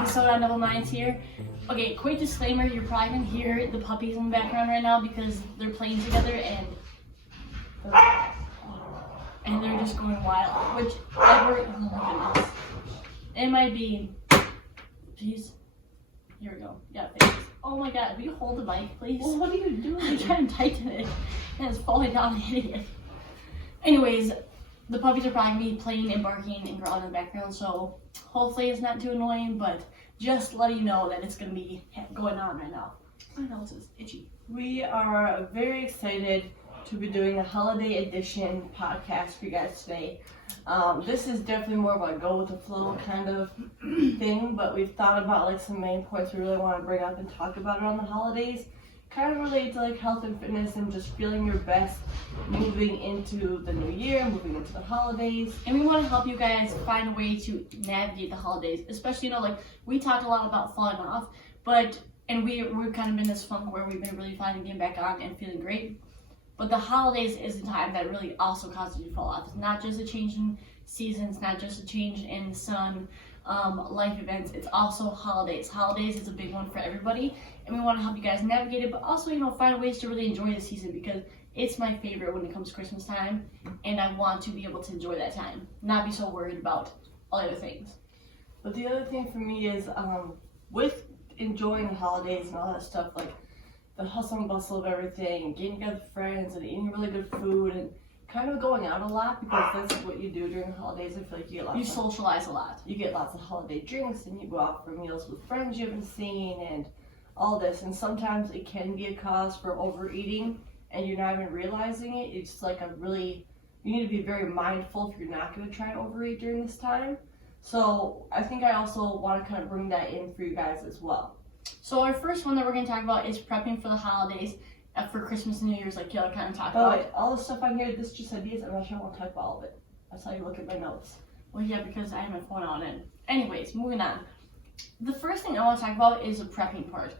episode on Double Minds here. Okay, quick disclaimer, you're probably going to hear the puppies in the background right now because they're playing together and they're just going wild, which oh my goodness. It might be, jeez, here we go, yeah, thanks. Oh my god, will you hold the mic, please? Well, what are you doing? I'm trying to tighten it, and it's falling down and hitting it. Anyways, the puppies are probably going to be playing and barking and growling in the background, so hopefully it's not too annoying, but just let you know that it's going to be going on right now. My nose is itchy. We are very excited to be doing a holiday edition podcast for you guys today. This is definitely more of a go with the flow kind of thing, but we've thought about like some main points we really want to bring up and talk about around the holidays. Kind of related to like health and fitness and just feeling your best moving into the new year, moving into the holidays. And we want to help you guys find a way to navigate the holidays, especially, like we talked a lot about falling off, and we've kind of been in this funk where we've been really finding getting back on and feeling great. But the holidays is the time that really also causes you to fall off. It's not just a change in seasons, not just a change in sun, life events. It's also holidays. Holidays is a big one for everybody, and we want to help you guys navigate it, but also, find ways to really enjoy the season because it's my favorite when it comes to Christmas time, and I want to be able to enjoy that time, not be so worried about all the other things. But the other thing for me is with enjoying the holidays and all that stuff, like the hustle and bustle of everything, and getting together with friends and eating really good food and kind of going out a lot because that's what you do during the holidays. I feel like you socialize a lot. You get lots of holiday drinks and you go out for meals with friends you haven't seen and all this. And sometimes it can be a cause for overeating and you're not even realizing it. It's like you need to be very mindful if you're not going to try and overeat during this time. So I think I also want to kind of bring that in for you guys as well. So our first one that we're going to talk about is prepping for the holidays, for Christmas and New Year's, like Kayla kind of talked about. Wait, all the stuff on here, this just ideas. I'm not sure I want to type all of it. That's how you look at my notes. Well, yeah, because I have my phone on it. Anyways, moving on. The first thing I want to talk about is the prepping part.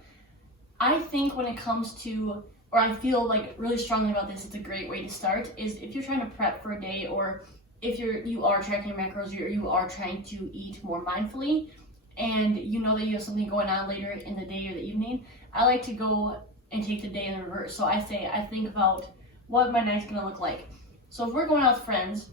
I think when it comes to, or I feel like really strongly about this, it's a great way to start, is if you're trying to prep for a day, or if you are tracking macros, or you are trying to eat more mindfully, and you know that you have something going on later in the day or the evening, I like to go and take the day in the reverse. So I think about what my night's gonna look like. So if we're going out with friends,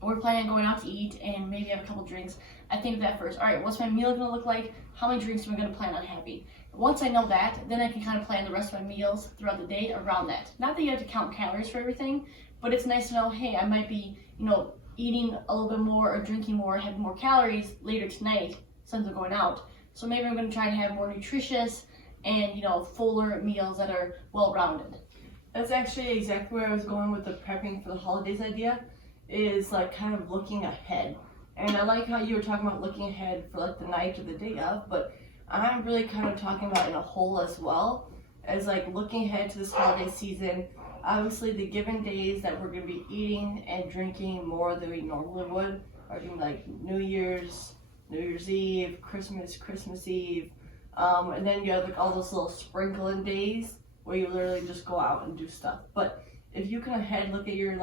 we're planning on going out to eat and maybe have a couple drinks, I think of that first. All right, what's my meal gonna look like? How many drinks am I gonna plan on having? Once I know that, then I can kind of plan the rest of my meals throughout the day around that. Not that you have to count calories for everything, but it's nice to know, hey, I might be, eating a little bit more or drinking more, having more calories later tonight since I'm going out. So maybe I'm gonna try to have more nutritious and fuller meals that are well-rounded. That's actually exactly where I was going with the prepping for the holidays idea, is like kind of looking ahead. And I like how you were talking about looking ahead for like the night or the day of, but I'm really kind of talking about in a whole as well, as like looking ahead to this holiday season. Obviously the given days that we're going to be eating and drinking more than we normally would are doing like New Year's Eve, Christmas Eve, and then you have like all those little sprinkling days where you literally just go out and do stuff. But if you can look at your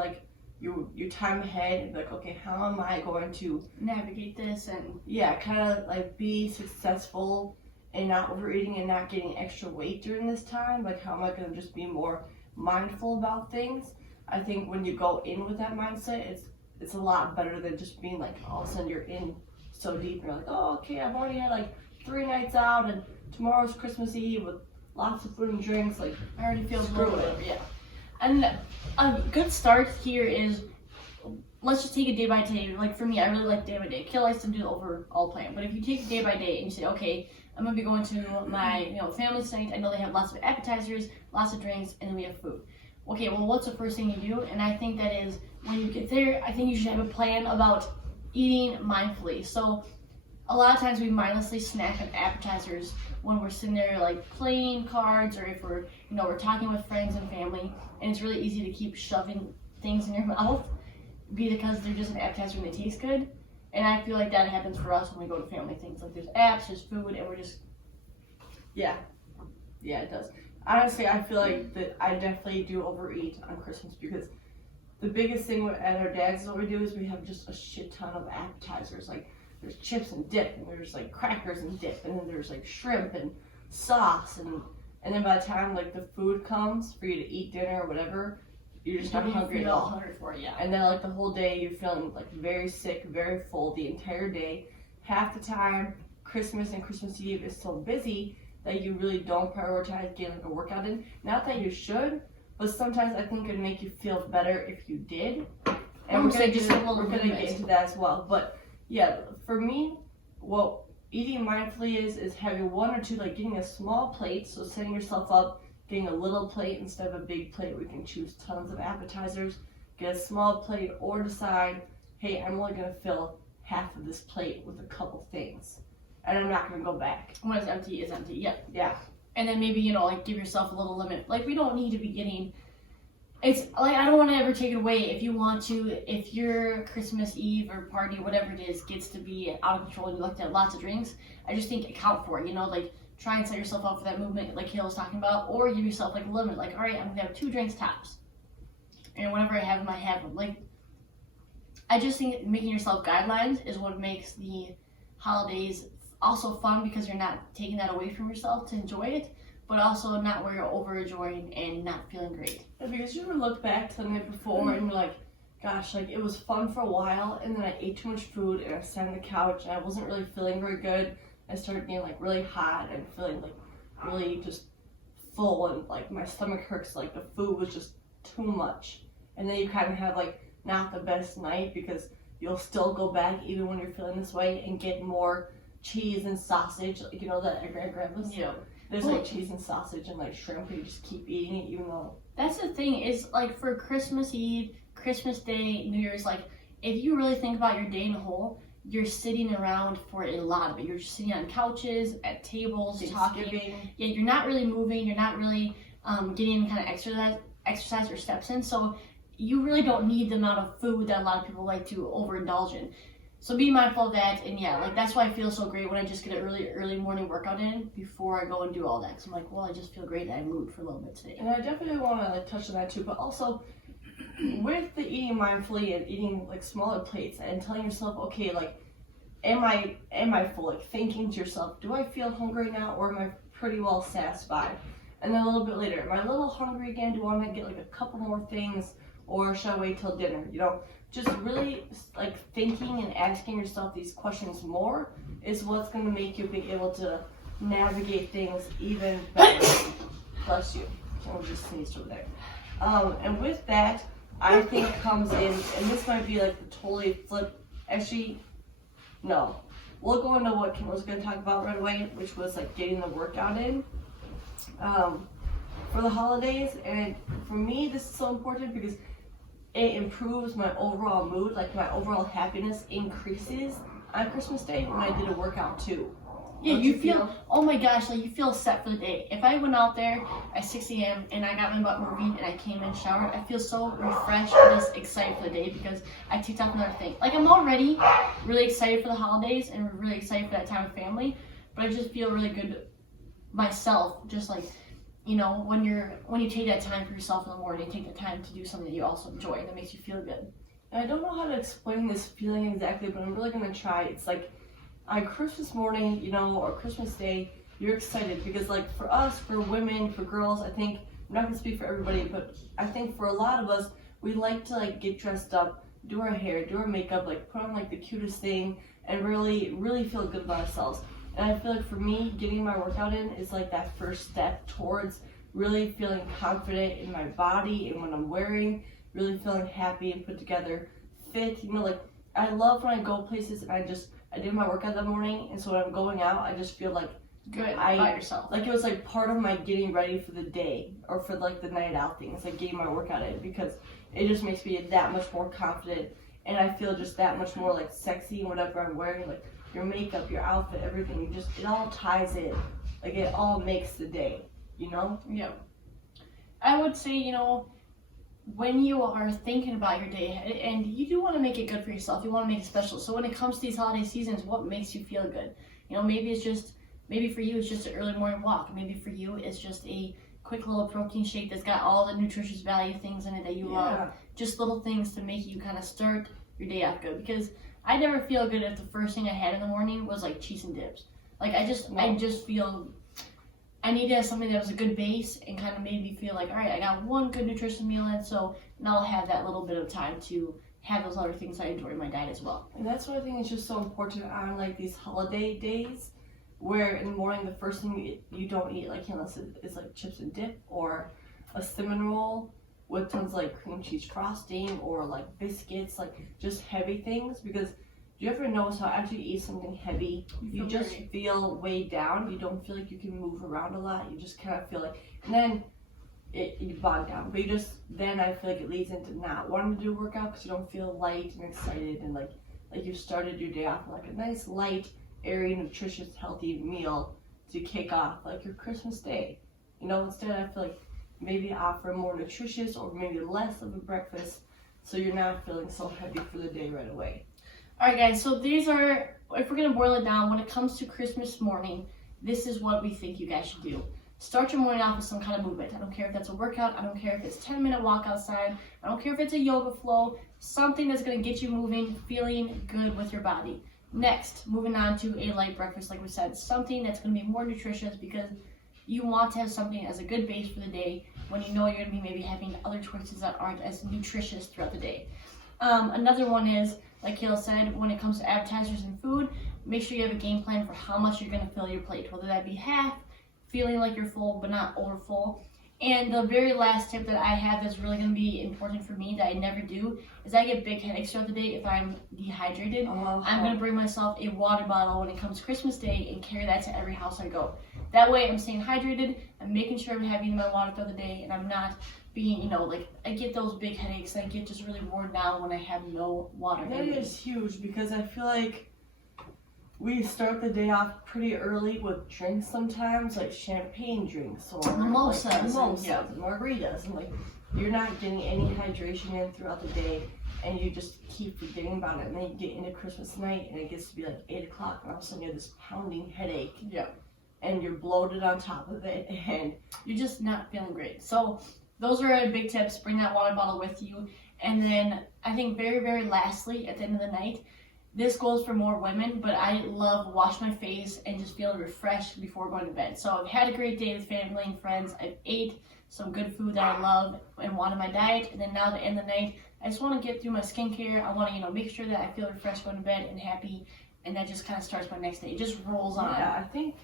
time ahead and be like, okay, how am I going to navigate this and kind of like be successful and not overeating and not getting extra weight during this time? Like, how am I going to just be more mindful about things? I think when you go in with that mindset, it's a lot better than just being like all of a sudden you're in so deep and you're like, oh, okay, I've already had like 3 nights out and tomorrow's Christmas Eve with lots of food and drinks. Like, I already feel screw it. Yeah. And a good start here is, let's just take it day by day. Like for me, I really like day by day. Kill likes to do the overall plan, but if you take it day by day and you say, okay, I'm gonna be going to my family's night. I know they have lots of appetizers, lots of drinks, and then we have food. Okay, well, what's the first thing you do? And I think that is when you get there, I think you should have a plan about eating mindfully. So a lot of times we mindlessly snack on appetizers when we're sitting there like playing cards, or if we're we're talking with friends and family, and it's really easy to keep shoving things in your mouth because they're just an appetizer and they taste good. And I feel like that happens for us when we go to family things. Like there's apps, there's food, and we're just yeah, it does. Honestly, I feel like that I definitely do overeat on Christmas because the biggest thing at our dad's what we do is we have just a shit ton of appetizers. Like there's chips and dip, and there's like crackers and dip, and then there's like shrimp and sauce, and then by the time like the food comes for you to eat dinner or whatever, you're just not hungry at all. Hungry for it, yeah. And then like the whole day you're feeling like very sick, very full the entire day. Half the time, Christmas and Christmas Eve is so busy that you really don't prioritize getting like a workout in. Not that you should, but sometimes I think it'd make you feel better if you did. And we're gonna get into that as well. But yeah, for me, what eating mindfully is having one or two, like getting a small plate, so setting yourself up, getting a little plate instead of a big plate where you can choose tons of appetizers. Get a small plate or decide, hey, I'm only gonna fill half of this plate with a couple things. And I'm not gonna go back. When it's empty, it's empty, yeah. Yeah. And then maybe, you know, like give yourself a little limit. Like we don't need to be getting, it's like, I don't want to ever take it away. If you want to, if your Christmas Eve or party, whatever it is, gets to be out of control and you like to have lots of drinks, I just think account for it, you know, like try and set yourself up for that movement like Hale was talking about, or give yourself like a limit, like, all right, I'm gonna have 2 drinks tops. And whenever I have them, I have them. Like, I just think making yourself guidelines is what makes the holidays also fun, because you're not taking that away from yourself to enjoy it, but also not where you're overenjoying and not feeling great. Yeah, because you ever look back to the night before and you're like, gosh, like it was fun for a while, and then I ate too much food and I sat on the couch and I wasn't really feeling very good. I started getting like really hot and feeling like really just full, and like my stomach hurts, like the food was just too much. And then you kind of have like not the best night, because you'll still go back even when you're feeling this way and get more cheese and sausage, like, you know, that at grandma's. Yeah. There's like cheese and sausage and like shrimp, and you just keep eating it even though. That's the thing, is like for Christmas Eve, Christmas Day, New Year's, like if you really think about your day in a whole, you're sitting around for a lot of it. You're just sitting on couches, at tables, talking. Yeah, you're not really moving. You're not really getting any kind of exercise or steps in. So you really don't need the amount of food that a lot of people like to overindulge in. So be mindful of that, and yeah, like that's why I feel so great when I just get an early morning workout in before I go and do all that. Cause I'm like, well, I just feel great that I moved for a little bit today. And I definitely want to like touch on that too, but also with the eating mindfully and eating like smaller plates and telling yourself, okay, like, am I full? Like thinking to yourself, do I feel hungry now, or am I pretty well satisfied? And then a little bit later, am I a little hungry again? Do I want to get like a couple more things, or should I wait till dinner? You know, just really like thinking and asking yourself these questions more is what's going to make you be able to navigate things even better. Bless you. Someone just sneezed over there. And with that, I think comes in, and this might be like the totally flip. Actually, no. We'll go into what Kim was going to talk about right away, which was like getting the workout in for the holidays. And for me, this is so important because it improves my overall mood, like my overall happiness increases on Christmas Day when I did a workout too. Yeah, you feel, oh my gosh, like you feel set for the day. If I went out there at 6 a.m. and I got my butt moving and I came in, showered, I feel so refreshed and just excited for the day because I ticked off another thing. Like I'm already really excited for the holidays and really excited for that time with family, but I just feel really good myself, just like, you know, when you take that time for yourself in the morning, you take the time to do something that you also enjoy and that makes you feel good. And I don't know how to explain this feeling exactly, but I'm really gonna try. It's like on Christmas morning, you know, or Christmas Day, you're excited because like for us, for women, for girls, I think, I'm not gonna speak for everybody, but I think for a lot of us, we like to like get dressed up, do our hair, do our makeup, like put on like the cutest thing and really, really feel good about ourselves. And I feel like for me, getting my workout in is like that first step towards really feeling confident in my body and what I'm wearing, really feeling happy and put together, fit. You know, like I love when I go places and I did my workout that morning, and so when I'm going out, I just feel like good by yourself. Like it was like part of my getting ready for the day or for like the night out thing. It's like getting my workout in because it just makes me that much more confident, and I feel just that much more like sexy in whatever I'm wearing. Like your makeup, your outfit, everything, it all ties in. Like it all makes the day, you know? Yeah. I would say, you know, when you are thinking about your day and you do want to make it good for yourself, you want to make it special. So when it comes to these holiday seasons, what makes you feel good? You know, maybe for you it's just an early morning walk. Maybe for you it's just a quick little protein shake that's got all the nutritious value things in it that you love. Just little things to make you kind of start your day off good. Because I never feel good if the first thing I had in the morning was like cheese and dips. Like I just feel I needed to have something that was a good base and kind of made me feel like, all right, I got one good nutritious meal in, so now I'll have that little bit of time to have those other things I enjoy in my diet as well. And that's what I think is just so important on like these holiday days, where in the morning the first thing you don't eat, like unless it's like chips and dip or a cinnamon roll with tons of like cream cheese frosting or like biscuits, like just heavy things. Because do you ever notice how after you eat something heavy, you just feel weighed down? You don't feel like you can move around a lot. You just kind of feel like, and then you bog down. But then I feel like it leads into not wanting to do a workout because you don't feel light and excited and like you started your day off with like a nice, light, airy, nutritious, healthy meal to kick off like your Christmas day. You know, instead I feel like maybe offer more nutritious or maybe less of a breakfast so you're not feeling so heavy for the day right away. Alright guys, so these are, if we're going to boil it down, when it comes to Christmas morning, this is what we think you guys should do. Start your morning off with some kind of movement. I don't care if that's a workout, I don't care if it's a 10-minute walk outside, I don't care if it's a yoga flow, something that's going to get you moving, feeling good with your body. Next, moving on to a light breakfast, like we said, something that's going to be more nutritious because you want to have something as a good base for the day when you know you're going to be maybe having other choices that aren't as nutritious throughout the day. Another one is, like Kayla said, when it comes to appetizers and food, make sure you have a game plan for how much you're going to fill your plate, whether that be half, feeling like you're full but not over full. And the very last tip that I have that's really going to be important for me that I never do is I get big headaches throughout the day if I'm dehydrated. I'm going to bring myself a water bottle when it comes Christmas Day and carry that to every house I go. That way I'm staying hydrated, I'm making sure I'm having my water throughout the day, and I'm not being, like I get those big headaches and I get just really worn down when I have no water. That is huge because I feel like we start the day off pretty early with drinks sometimes, like champagne drinks or mimosas, and margaritas, and like you're not getting any hydration in throughout the day, and you just keep forgetting about it. And then you get into Christmas night, and it gets to be like 8 o'clock, and all of a sudden you have this pounding headache. Yeah. And you're bloated on top of it, and you're just not feeling great. So those are big tips. Bring that water bottle with you. And then I think very, very lastly, at the end of the night, this goes for more women, but I love washing my face and just feeling refreshed before going to bed. So I've had a great day with family and friends. I've ate some good food that I love and want in my diet. And then now at the end of the night, I just want to get through my skincare. I want to, make sure that I feel refreshed going to bed and happy. And that just kind of starts my next day. It just rolls on. Yeah, I think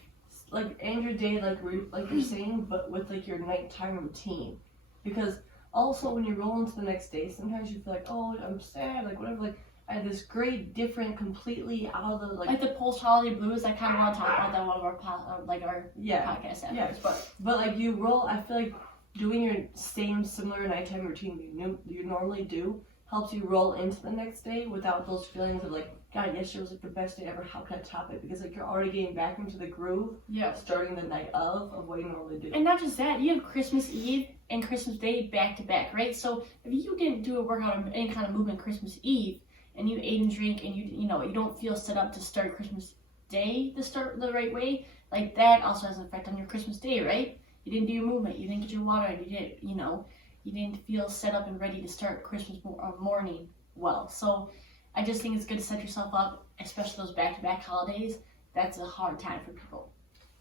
like end your day like you're saying, but with like your nighttime routine. Because also when you roll into the next day, sometimes you feel like, oh, I'm sad, like whatever, like I had this great, different, completely out of the like the post-holiday blues. I kind of want to talk about that in one of our podcast episodes. Yeah, but like you roll, I feel like doing your same similar nighttime routine you normally do helps you roll into the next day without those feelings of like, God, yesterday was like the best day ever. How can I top it? Because like you're already getting back into the groove. Yeah. Starting the night of what you normally do. And not just that, you have Christmas Eve and Christmas Day back to back, right? So if you didn't do a workout or any kind of movement Christmas Eve, and you ate and drink, and you don't feel set up to start Christmas Day to start the right way, like that also has an effect on your Christmas Day, right? You didn't do your movement, you didn't get your water, and you didn't feel set up and ready to start Christmas morning well. So I just think it's good to set yourself up, especially those back-to-back holidays. That's a hard time for people.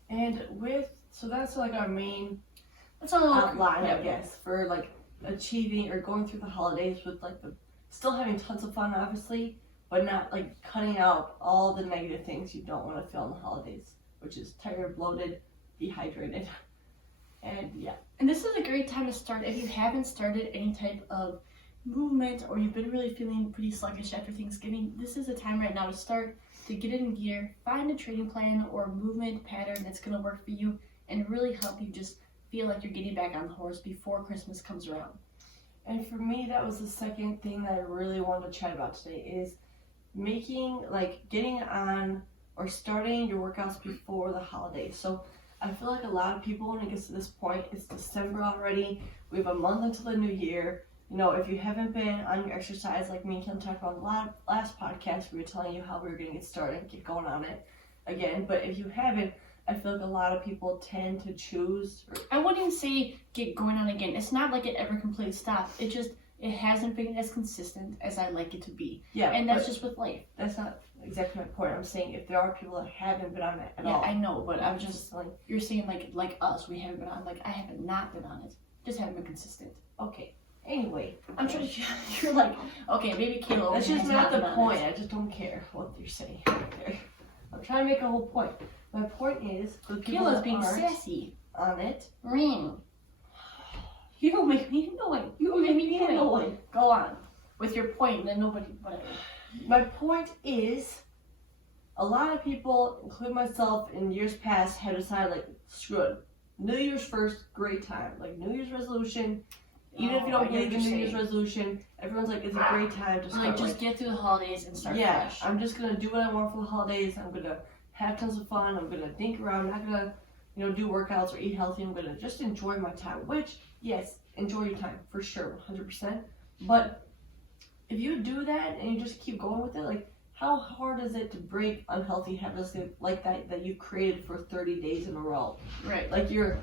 And so that's like our main outline, I guess, for like achieving or going through the holidays with like still having tons of fun, obviously, but not like cutting out all the negative things you don't want to feel in the holidays, which is tired, bloated, dehydrated, and yeah. And this is a great time to start if you haven't started any type of movement or you've been really feeling pretty sluggish after Thanksgiving. This is a time right now to start to get it in gear, find a training plan or movement pattern that's going to work for you and really help you just feel like you're getting back on the horse before Christmas comes around. And for me, that was the second thing that I really wanted to chat about today is getting on or starting your workouts before the holidays. So I feel like a lot of people, when it gets to this point, it's December already. We have a month until the new year. If you haven't been on your exercise, like me and Kim talked about in the last podcast, we were telling you how we were going to get started, get going on it again. But if you haven't, I feel like a lot of people tend to choose. I wouldn't say get going on again. It's not like it ever completely stops. It just it hasn't been as consistent as I'd like it to be. Yeah, and that's just with life. That's not exactly my point. I'm saying if there are people that haven't been on it at all. Yeah, I know, but I'm just like, you're saying like us, we haven't been on. Like, I haven't not been on it, just haven't been consistent. Okay. Anyway, I'm trying to. You're like, okay, maybe Kayla. That's just not the point. I just don't care what you're saying. Okay. I'm trying to make a whole point. My point is, the people Kayla's that being aren't sassy. on it. Ring. You don't make me annoyed. You make me annoyed. Go on with your point, and then nobody. Whatever. My point is, a lot of people, including myself, in years past, had decided like, screw it. New Year's first, great time. Like New Year's resolution. Even if you don't believe in New Year's resolution, everyone's like, it's a great time to start. Like, just get through the holidays and start fresh. I'm just gonna do what I want for the holidays. I'm gonna have tons of fun. I'm gonna dink around. I'm not gonna, do workouts or eat healthy. I'm gonna just enjoy my time. Which, yes, enjoy your time for sure, 100%. But if you do that and you just keep going with it, like, how hard is it to break unhealthy habits like that you've created for 30 days in a row? Right. Like you're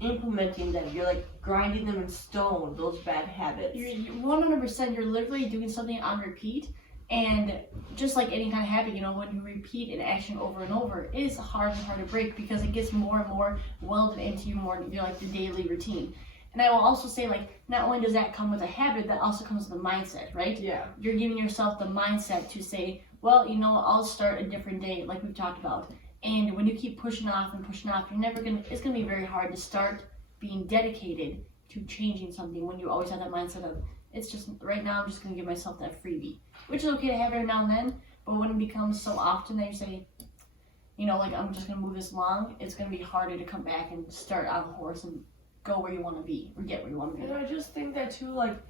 implementing them. You're like grinding them in stone, those bad habits. You're 100%, you're literally doing something on repeat. And just like any kind of habit, when you repeat an action over and over, it is hard and hard to break because it gets more and more welded into your like the daily routine. And I will also say, like, not only does that come with a habit, that also comes with a mindset, right? Yeah. You're giving yourself the mindset to say, well, I'll start a different day, like we've talked about. And when you keep pushing off, it's gonna be very hard to start being dedicated to changing something when you always have that mindset of, it's just, right now I'm just gonna give myself that freebie. Which is okay to have every now and then, but when it becomes so often that you say, like, I'm just gonna move this along, it's gonna be harder to come back and start on a horse and go where you want to be, or get where you want to be. And I just think that too, like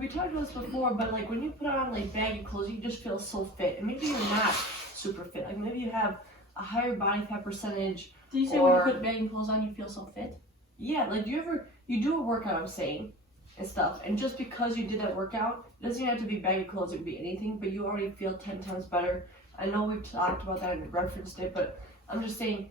we talked about this before, but like when you put on like baggy clothes, you just feel so fit. And maybe you're not super fit. Like maybe you have a higher body fat percentage. Did you say when you put baggy clothes on, you feel so fit? Yeah, like you do a workout, I'm saying, and stuff, and just because you did that workout, it doesn't have to be baggy clothes, it could be anything, but you already feel 10 times better. I know we've talked about that and referenced it, but I'm just saying,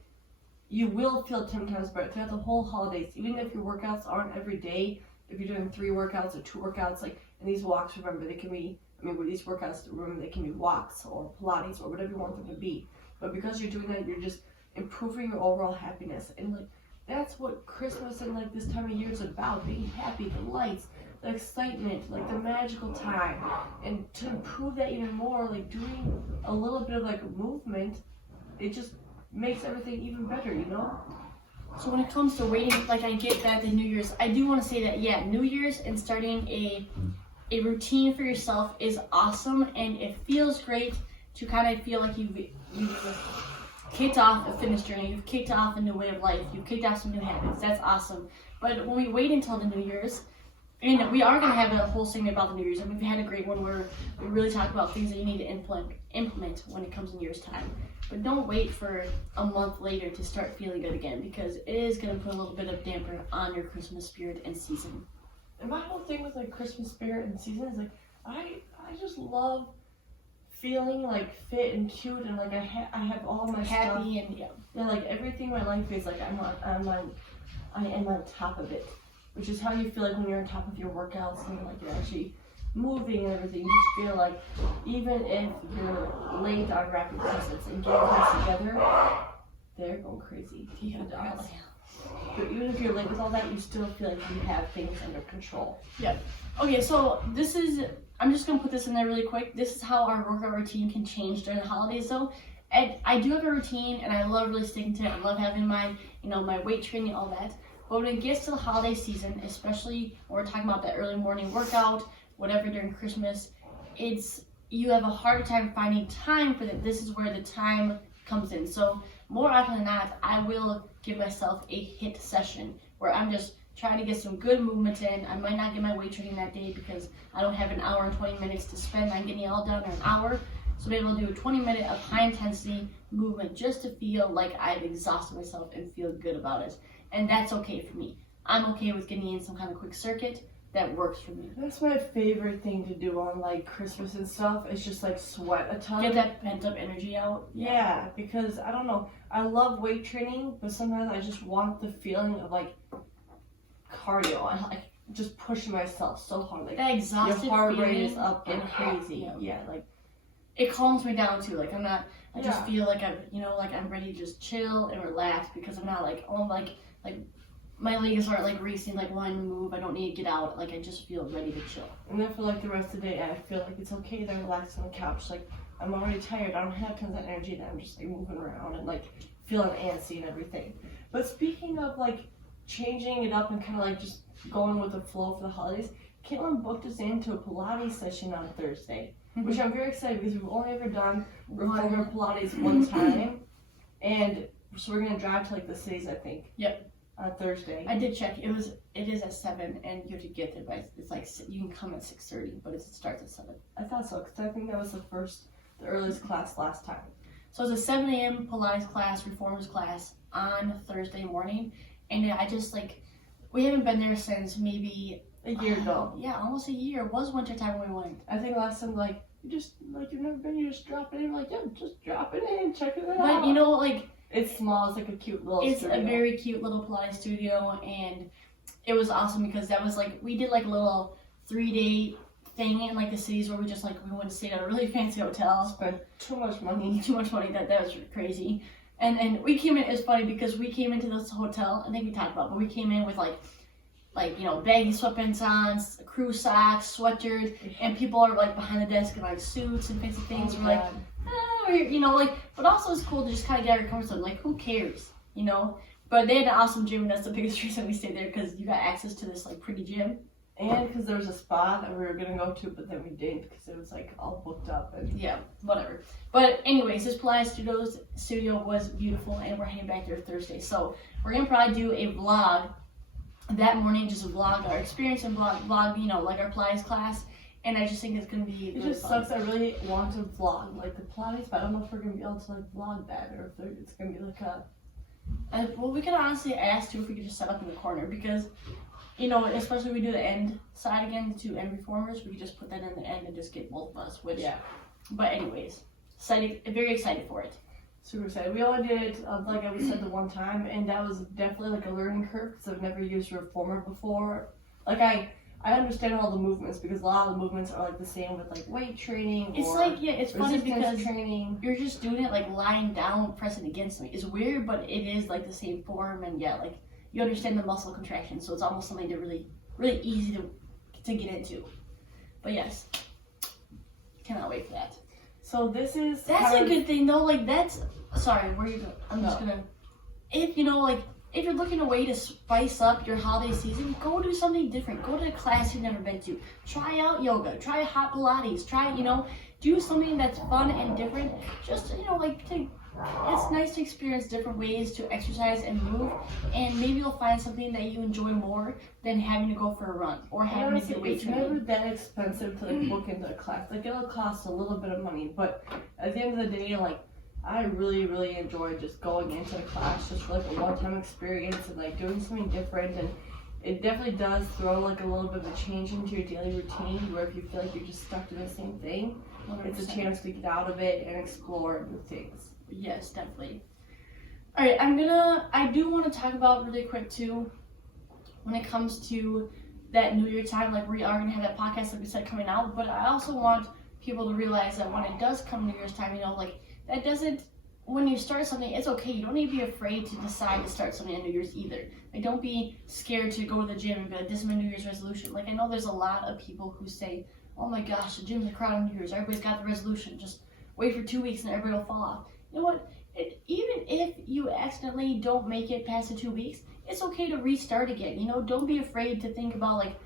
you will feel 10 times better throughout the whole holidays. Even if your workouts aren't every day, if you're doing 3 workouts or 2 workouts, like, and these walks, remember, they can be, with these workouts, remember, they can be walks or Pilates or whatever you want them to be. But because you're doing that, you're just improving your overall happiness. And, like, that's what Christmas and, like, this time of year is about. Being happy, the lights, the excitement, like, the magical time. And to improve that even more, like, doing a little bit of, like, movement, it just makes everything even better, So when it comes to waiting, like, I get that the New Year's, I do want to say that, yeah, New Year's and starting a routine for yourself is awesome, and it feels great to kind of feel like you've kicked off a fitness journey, you've kicked off a new way of life, you've kicked off some new habits. That's awesome. But when we wait until the New Year's, and we are going to have a whole segment about the New Year's, and we've had a great one where we really talk about things that you need to implement when it comes to New Year's time. But don't wait for a month later to start feeling good again, because it is going to put a little bit of damper on your Christmas spirit and season. And my whole thing with like Christmas spirit and season is like, I just love feeling like fit and cute, and like I have all my happy stuff. And yeah, like everything in my life is like I am on top of it, which is how you feel like when you're on top of your workouts and like you're actually moving and everything. You just feel like even if you're late on wrapping presents and getting things together, they're going crazy. Yeah, but even if you're late with all that, you still feel like you have things under control. Yeah. Okay, so I'm just going to put this in there really quick. This is how our workout routine can change during the holidays though. And I do have a routine and I love really sticking to it. I love having my, my weight training, all that. But when it gets to the holiday season, especially when we're talking about that early morning workout, whatever during Christmas, you have a harder time finding time for that. This is where the time comes in. So more often than not, I will give myself a HIIT session where I'm just trying to get some good movement in. I might not get my weight training that day because I don't have an hour and 20 minutes to spend on getting it all done, or an hour. So maybe I'll do a 20-minute of high intensity movement just to feel like I've exhausted myself and feel good about it. And that's okay for me. I'm okay with getting in some kind of quick circuit that works for me. That's my favorite thing to do on like Christmas and stuff. It's just like sweat a ton. Get that pent up energy out. Yeah, because I don't know. I love weight training, but sometimes I just want the feeling of like cardio. just pushing myself so hard. Like that exhausted your heart rate feeling is up and crazy. Yeah. Yeah, like it calms me down too. Like I'm not. I just Yeah. feel like I'm, like I'm ready to just chill and relax because I'm not like, oh, like my legs aren't like racing, like wanting to move. I don't need to get out. Like I just feel ready to chill. and then for like the rest of the day, I feel like it's okay to relax on the couch. Like I'm already tired. I don't have tons of energy. And I'm just like moving around and like feeling antsy and everything. But speaking of like changing it up and kind of like just going with the flow for the holidays, Caitlin booked us into a Pilates session on Thursday, which I'm very excited because we've only ever done reformer Pilates one time, and so we're gonna drive to like the cities, I think. Yep. On Thursday. I did check. It is at 7, and you have to get there by. It's like you can come at 6:30, but it starts at 7. I thought so because I think that was the earliest class last time. So it's a 7 a.m. Pilates class, reformers class on Thursday morning, and I just like we haven't been there since maybe A year ago. Yeah, almost a year. It was wintertime when we went. I think last time like you've never been, you just drop it in. We're like, yeah, just drop it in, check it out. But you know, like it's small. It's like a cute little. It's studio. a very cute little Pilates studio, and it was awesome because that was like we did like a little 3-day thing in like the cities where we went to stay at a really fancy hotel. Spent too much money. Too much money. That was crazy. And we came in. It's funny because we came into this hotel. I think we talked about, but we came in with like baggy sweatpants on, crew socks, sweatshirts, and people are like behind the desk in like suits and fancy things. Oh, we're like, but also it's cool to just kind of get our comfort zone. Like, who cares, But they had an awesome gym, and that's the biggest reason we stayed there because you got access to this like pretty gym. And because there was a spa that we were gonna go to, but then we didn't because it was like all booked up. And yeah, whatever. But anyways, this Pilates studio was beautiful, and we're heading back there Thursday. So we're gonna probably do a vlog that morning, just vlog our experience and vlog like our Pilates class. And I just think it's gonna be. It just sucks. I really want to vlog like the Pilates, but I don't know if we're gonna be able to like vlog that or if it's gonna be like a. Well, we could honestly ask too if we could just set up in the corner because. Especially if we do the end side again, the 2 end reformers, we could just put that in the end and just get both of us, but anyways, very excited for it. Super excited. We only did it, like I said, the one time, and that was definitely like a learning curve because I've never used a reformer before. Like I understand all the movements because a lot of the movements are like the same with like weight training. It's funny because training. You're just doing it like lying down, pressing against something. It's weird, but it is like the same form, and you understand the muscle contraction, so it's almost something to really, really easy to get into. But yes, cannot wait for that. So that's a good thing though. Like sorry, where you go? I'm just gonna. If if you're looking a way to spice up your holiday season, go do something different. Go to a class you've never been to. Try out yoga. Try hot Pilates. Try do something that's fun and different. Just it's nice to experience different ways to exercise and move, and maybe you'll find something that you enjoy more than having to go for a run or having to do weight training. It's never that expensive to like book into a class. Like it'll cost a little bit of money, but at the end of the day, like I really, really enjoy just going into a class just for like a one-time experience and like doing something different. And it definitely does throw like a little bit of a change into your daily routine where if you feel like you're just stuck doing the same thing, 100%. It's a chance to get out of it and explore new things. Yes, definitely. All right, I do want to talk about really quick too, when it comes to that New Year time, like we are going to have that podcast, like we said, coming out, but I also want people to realize that when it does come New Year's time, that doesn't, when you start something, it's okay. You don't need to be afraid to decide to start something on New Year's either. Like, don't be scared to go to the gym and be like, this is my New Year's resolution. Like, I know there's a lot of people who say, oh my gosh, the gym's a crowd on New Year's. Everybody's got the resolution. Just wait for 2 weeks and everybody will fall off. You know what? Even if you accidentally don't make it past the 2 weeks, it's okay to restart again. Don't be afraid to think about like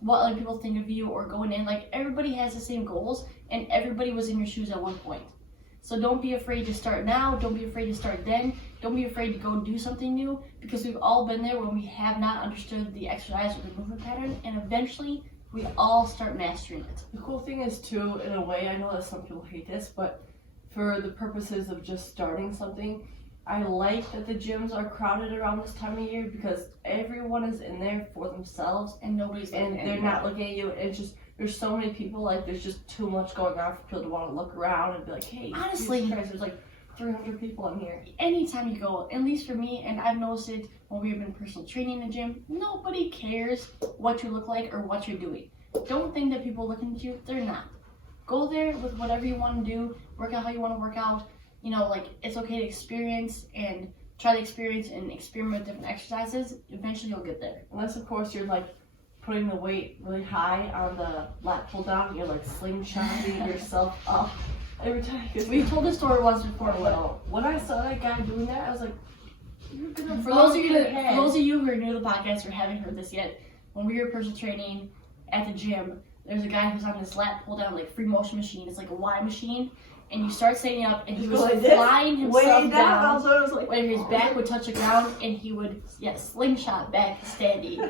what other people think of you or going in. Like, everybody has the same goals and everybody was in your shoes at one point. So don't be afraid to start now. Don't be afraid to start then. Don't be afraid to go do something new because we've all been there when we have not understood the exercise or the movement pattern, and eventually we all start mastering it. The cool thing is too, in a way, I know that some people hate this, but for the purposes of just starting something, I like that the gyms are crowded around this time of year because everyone is in there for themselves and they're not looking at you. It's just there's so many people, like there's just too much going on for people to want to look around and be like, hey, honestly, there's like 300 people in here. Anytime you go, at least for me, and I've noticed it when we've been personal training in the gym, nobody cares what you look like or what you're doing. Don't think that people are looking at you. They're not. Go there with whatever you want to do. Work out how you want to work out. You know, like, it's okay to experience and try to experience and experiment with different exercises. Eventually you'll get there. Unless, of course, you're like putting the weight really high on the lat pull down. You're like slingshotting yourself up every time. We told this story once before. Well, when I saw that guy doing that, I was like, you're gonna For those of you who are new to the podcast or haven't heard this yet, when we were personal training at the gym, there's a guy who's on this lat pull down, like, free motion machine. It's like a Y machine, and you start standing up, and he was flying himself down, where his back would touch the ground, and he would slingshot back standing.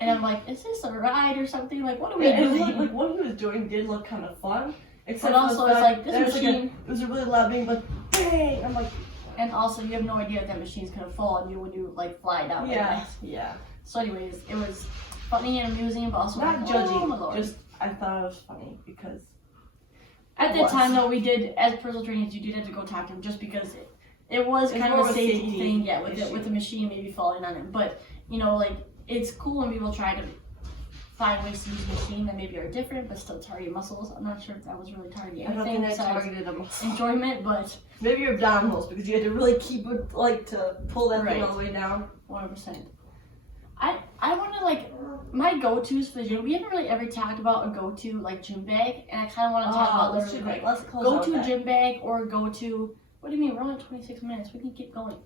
And I'm like, is this a ride or something? Like, what are we doing? Like, what he was doing did look kind of fun. Except also, it's like, this machine. It was a really loud bang, but bang! I'm like, and also, you have no idea if that machine's gonna fall on you when you, like, fly down. Yeah. So anyways, it was funny and amusing, but also not like, judging. Oh, my Lord. Just, I thought it was funny because at that time, though, we did, as personal trainers, you did have to go talk to him just because it was kind of a safety thing, with the machine maybe falling on him. But, you know, like, it's cool when people try to find ways to use the machine that maybe are different, but still target muscles. I'm not sure if that was really targeting anything besides enjoyment, but maybe your abdominals, because you had to really keep it, like, to pull that thing all the way down. 100%. I want to, like, my go-tos for the gym, we haven't really ever talked about a go-to, like, gym bag, and I kind of want to talk about this really quick. Let's close go-to gym bag or go-to, what do you mean, we're only 26 minutes, we can keep going.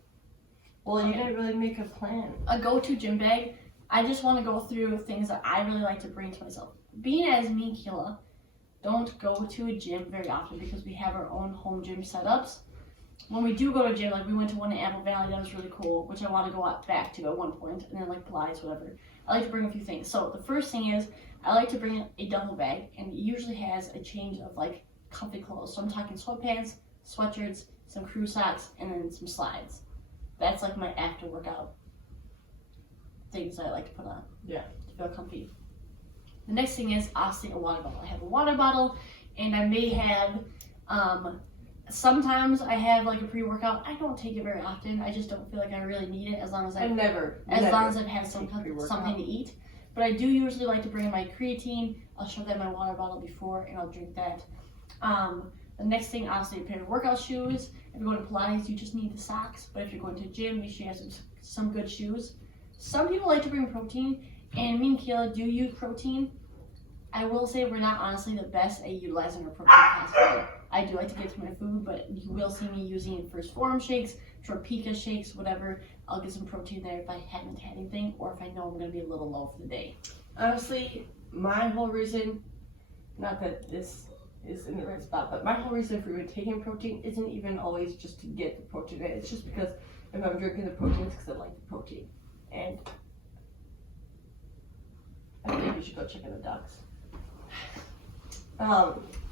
Well, you didn't really make a plan. A go-to gym bag, I just want to go through things that I really like to bring to myself. Being as me and Kayla don't go to a gym very often because we have our own home gym setups. When we do go to a gym, like we went to one in Apple Valley, that was really cool, which I want to go back to at one point, and then like Pilates, whatever. I like to bring a few things. So the first thing is, I like to bring a duffel bag, and it usually has a change of like comfy clothes. So I'm talking sweatpants, sweatshirts, some crew socks, and then some slides. That's like my after workout things that I like to put on. Yeah. To feel comfy. The next thing is obviously a water bottle. I have a water bottle, and I may have sometimes I have like a pre-workout. I don't take it very often. I just don't feel like I really need it as long as long as I've had something to eat. But I do usually like to bring my creatine. I'll shove that in my water bottle before, and I'll drink that. The next thing, obviously, a pair of workout shoes. If you're going to Pilates, you just need the socks. But if you're going to a gym, make sure you have some good shoes. Some people like to bring protein, and me and Kayla do use protein. I will say we're not honestly the best at utilizing our protein constantly. I do like to get to my food, but you will see me using First Form shakes, Tropika shakes, whatever. I'll get some protein there if I haven't had anything, or if I know I'm going to be a little low for the day. Honestly, my whole reason, not that this is in the right spot, but my whole reason for even taking protein isn't even always just to get the protein in. It's just because if I'm drinking the protein, it's because I like the protein. And I think we should go check in the ducks.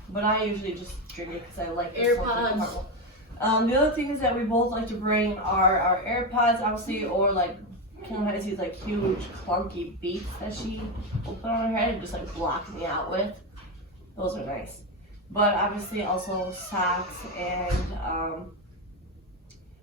But I usually just drink it because I like AirPods. The other thing is that we both like to bring our AirPods, obviously, or like Kim has these like huge clunky beats that she will put on her head and just like block me out with. Those are nice. But obviously also socks and I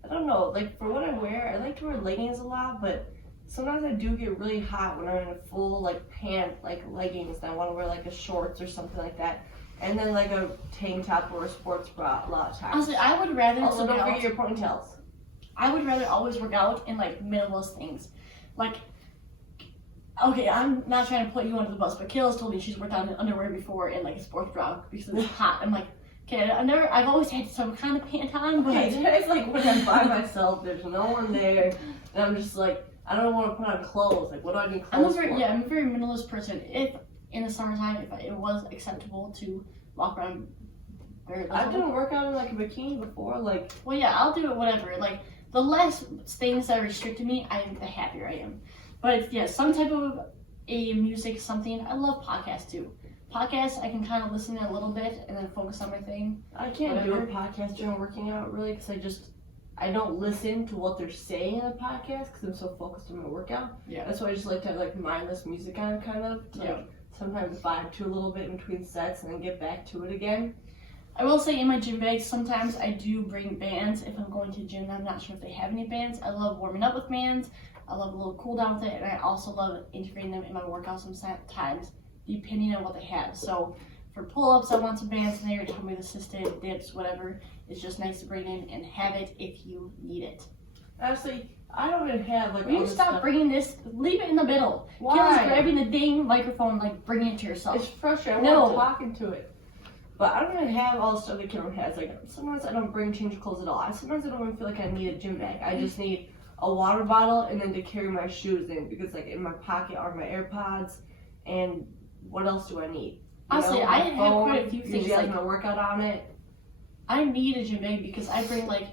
don't know, like for what I wear, I like to wear leggings a lot, but sometimes I do get really hot when I'm in a full like pant, like leggings, and I want to wear like a shorts or something like that. And then like a tank top or a sports bra a lot of times. Honestly, I would rather also don't forget your ponytails. I would rather always work out in like minimalist things. Like, okay, I'm not trying to put you under the bus, but Kayla's told me she's worked out in underwear before in like a sports bra because it's hot. I'm like, okay, I've always had some kind of pant on, but it's like when I'm by myself, there's no one there, and I'm just like, I don't want to put on clothes. Like, what do I need clothes for? I'm a very minimalist person. If in the summertime, if it was acceptable to walk around very little. I've done a workout in like a bikini before, like. Well, yeah, I'll do it whatever. Like, the less things that restrict me, the happier I am. But yeah, some type of a music, something. I love podcasts too. Podcasts, I can kind of listen to a little bit and then focus on my thing. I can't do a podcast during working out really because I don't listen to what they're saying in a podcast because I'm so focused on my workout. Yeah. That's why I just like to have like mindless music on, kind of. To, like, sometimes vibe to a little bit in between sets and then get back to it again. I will say in my gym bag, sometimes I do bring bands if I'm going to the gym and I'm not sure if they have any bands. I love warming up with bands. I love a little cool down with it, and I also love integrating them in my workouts sometimes, depending on what they have. So for pull-ups, I want some bands in there, tummy assisted, dips, whatever. It's just nice to bring in and have it if you need it. Honestly, I don't even have like. Will you stop bringing this? Leave it in the middle. Why? Kayla's grabbing the dang microphone, like bringing it to yourself. It's frustrating. No. I'm talking to it. But I don't even have all the stuff that Kayla has. Like sometimes I don't bring change of clothes at all. Sometimes I don't even feel like I need a gym bag. I just need a water bottle and then to carry my shoes in, because like in my pocket are my AirPods, and what else do I need? Honestly, I have quite a few things. Usually like my workout on it. I need a gym bag because I bring like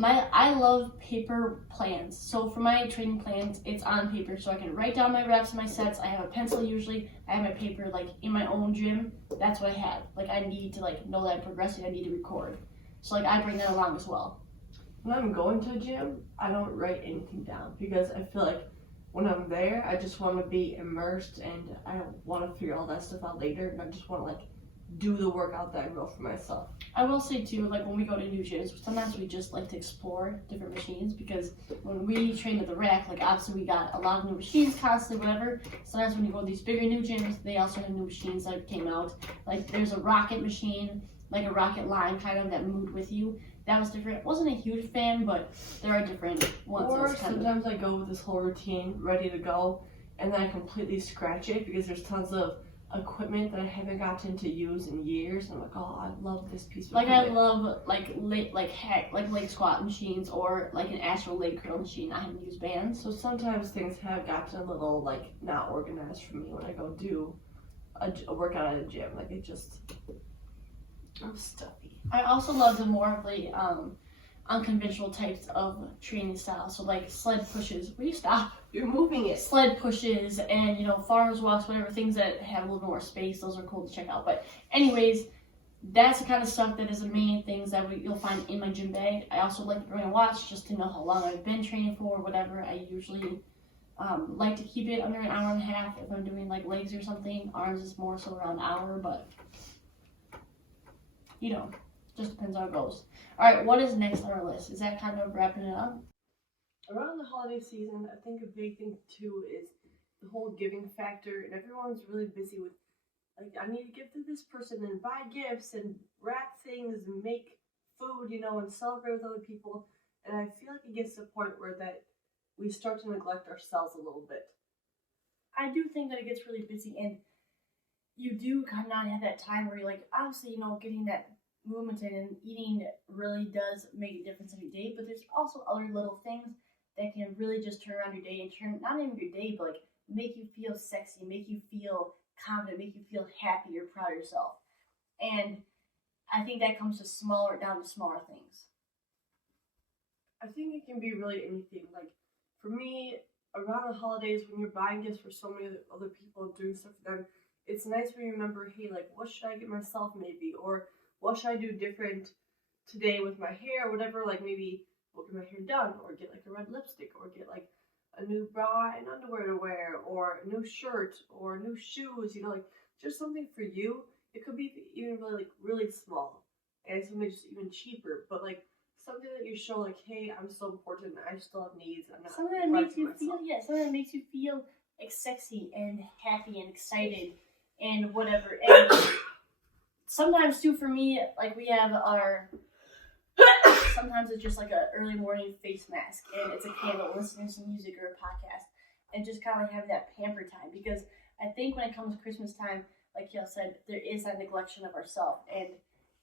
I love paper plans. So for my training plans, it's on paper, so I can write down my reps, my sets. I have a pencil usually. I have my paper like in my own gym. That's what I have. Like I need to like know that I'm progressing. I need to record. So like I bring that along as well. When I'm going to a gym, I don't write anything down, because I feel like when I'm there, I just want to be immersed, and I don't want to figure all that stuff out later, and I just want to like do the workout that I wrote for myself. I will say too, like when we go to new gyms, sometimes we just like to explore different machines, because when we train at the rack, like obviously we got a lot of new machines constantly, whatever. Sometimes when you go to these bigger new gyms, they also have new machines that came out. Like there's a rocket machine, like a rocket line kind of that moved with you. That was different. Wasn't a huge fan, but there are different ones. Or sometimes I go with this whole routine ready to go, and then I completely scratch it because there's tons of equipment that I haven't gotten to use in years. I'm like, oh, I love this piece of equipment. I love like leg squat machines, or like an actual leg curl machine. I haven't used bands. So sometimes things have gotten a little like not organized for me when I go do a workout at a gym. Like it just, I'm stuffy. I also love the more of the unconventional types of training styles. So like sled pushes. Will you stop? You're moving it. Sled pushes and farmer's walks, whatever, things that have a little more space. Those are cool to check out. But anyways, that's the kind of stuff that is the main things that you'll find in my gym bag. I also like to bring a watch just to know how long I've been training for, whatever. I usually like to keep it under an hour and a half if I'm doing like legs or something. Arms is more so around an hour, but just depends how it goes. All right, what is next on our list? Is that kind of wrapping it up? Around the holiday season, I think a big thing too is the whole giving factor, and everyone's really busy with like, I need to give to this person and buy gifts and wrap things and make food, and celebrate with other people. And I feel like it gets to a point where that we start to neglect ourselves a little bit. I do think that it gets really busy, and you do kind of not have that time where you're like, obviously, getting that movement in and eating really does make a difference every day, but there's also other little things that can really just turn around your day and turn, not even your day, but like make you feel sexy, make you feel confident, make you feel happy, you're proud of yourself. And I think that comes down to smaller things. I think it can be really anything. Like for me, around the holidays, when you're buying gifts for so many other people and doing stuff for them, it's nice when you remember, hey, like what should I get myself maybe, or what should I do different today with my hair, whatever, like maybe we'll get my hair done, or get like a red lipstick, or get like a new bra and underwear to wear, or a new shirt, or new shoes, like just something for you. It could be even really small, and something just even cheaper, but like something that you show like, hey, I'm so important, I still have needs, I'm not something that makes you feel, something that makes you feel like sexy and happy and excited and whatever. And sometimes too, for me, like we have sometimes it's just like a early morning face mask, and it's a candle, listening to some music or a podcast, and just kind of have that pamper time. Because I think when it comes to Christmas time, like Kayla said, there is that neglection of ourselves, and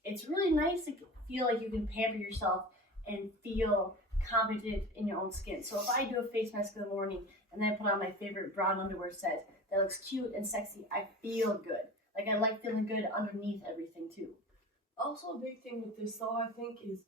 it's really nice to feel like you can pamper yourself and feel confident in your own skin. So if I do a face mask in the morning and then I put on my favorite brown underwear set that looks cute and sexy, I feel good. Like I like feeling good underneath everything too. Also, a big thing with this though, I think, is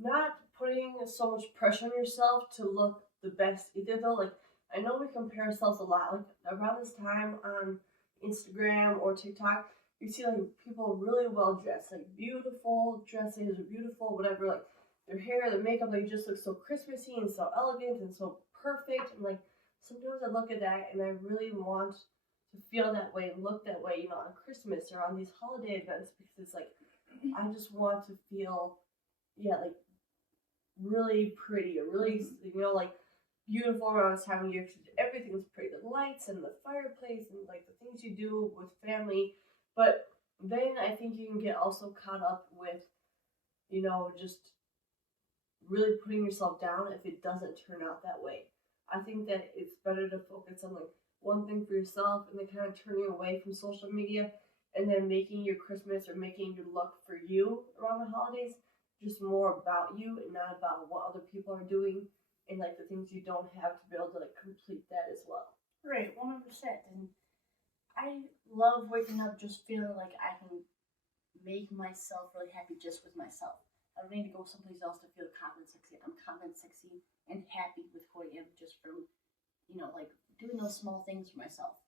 not putting so much pressure on yourself to look the best either though. Like I know we compare ourselves a lot. Like around this time on Instagram or TikTok, you see like people really well dressed, like beautiful dresses or beautiful whatever, like their hair, their makeup, like just looks so Christmassy and so elegant and so perfect. And like sometimes I look at that and I really want to feel that way and look that way, on Christmas or on these holiday events, because it's like I just want to feel, like really pretty, or really, like beautiful around this time of year. Everything's pretty, the lights and the fireplace and like the things you do with family. But then I think you can get also caught up with, just really putting yourself down if it doesn't turn out that way. I think that it's better to focus on like one thing for yourself and then kind of turning away from social media and then making your Christmas or making your look for you around the holidays just more about you and not about what other people are doing and like the things you don't have to be able to like complete that as well. Right, 100%. And I love waking up just feeling like I can make myself really happy just with myself. I don't need to go someplace else to feel confident, sexy. I'm confident, sexy, and happy with who I am just from, like doing those small things for myself.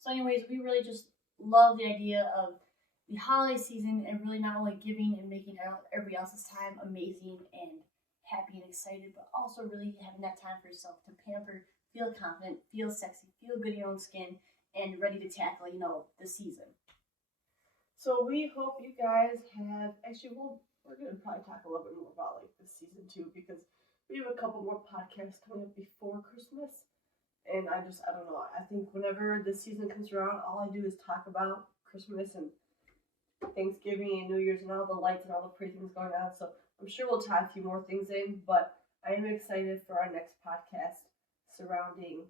So anyways, we really just love the idea of the holiday season and really not only giving and making everybody else's time amazing and happy and excited, but also really having that time for yourself to pamper, feel confident, feel sexy, feel good in your own skin, and ready to tackle, the season. So we hope you guys have, actually, we're going to probably talk a little bit more about like this season too, because we have a couple more podcasts coming up before Christmas. And I don't know, I think whenever this season comes around, all I do is talk about Christmas and Thanksgiving and New Year's and all the lights and all the pretty things going on. So I'm sure we'll tie a few more things in, but I am excited for our next podcast surrounding,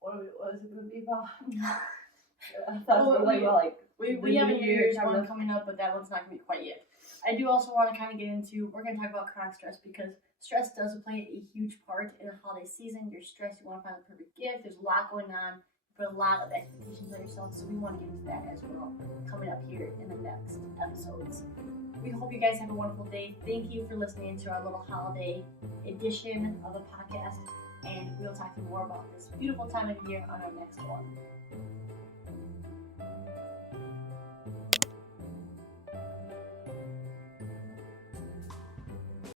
what is it going to be about? I thought it was going to be about like, we have a New Year's one coming up, but that one's not going to be quite yet. I do also want to kind of get into, we're going to talk about chronic stress because stress does play a huge part in the holiday season. You're stressed, you want to find the perfect gift, there's a lot going on, you put a lot of expectations on yourself, so we want to get into that as well coming up here in the next episodes. We hope you guys have a wonderful day. Thank you for listening to our little holiday edition of the podcast, and we'll talk to you more about this beautiful time of year on our next one.